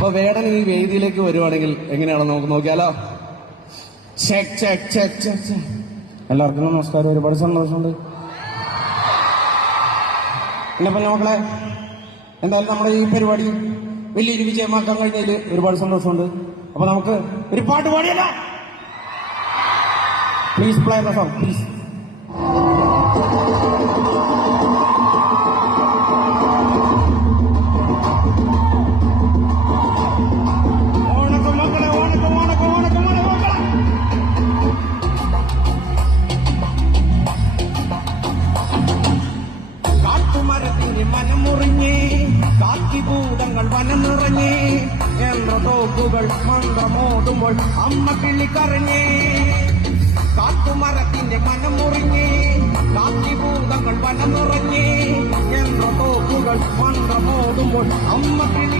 അപ്പൊ വേടൻ ഈ വേദിയിലേക്ക് വരുവാണെങ്കിൽ എങ്ങനെയാണോ നമുക്ക് നോക്കിയാലോ? Check check check check check. എല്ലാവർക്കും നമസ്കാരം. ഒരുപാട് സന്തോഷമുണ്ട്. പിന്നെ മക്കളെ, എന്തായാലും നമ്മുടെ ഈ പരിപാടി വലിയൊരു വിജയമാക്കാൻ കഴിഞ്ഞതിൽ ഒരുപാട് സന്തോഷമുണ്ട്. അപ്പൊ നമുക്ക് ഒരു പാട്ട് പാടിയല്ലോ. Please play the song please. മനമുറിഞ്ഞേ കാക്കിഭൂതങ്ങൾ വനം നിറഞ്ഞേ എന്ന തോക്കുകൾ മന്ത്രമോടുമ്പോൾ അമ്മ കിളിക്കറിഞ്ഞേ. കാട്ടുമരത്തിന്റെ മനമുറിഞ്ഞേ കാക്കിഭൂതങ്ങൾ വനം നിറഞ്ഞേ എന്ന തോക്കുകൾ മന്ത്രമോടുമ്പോൾ അമ്മ കിളി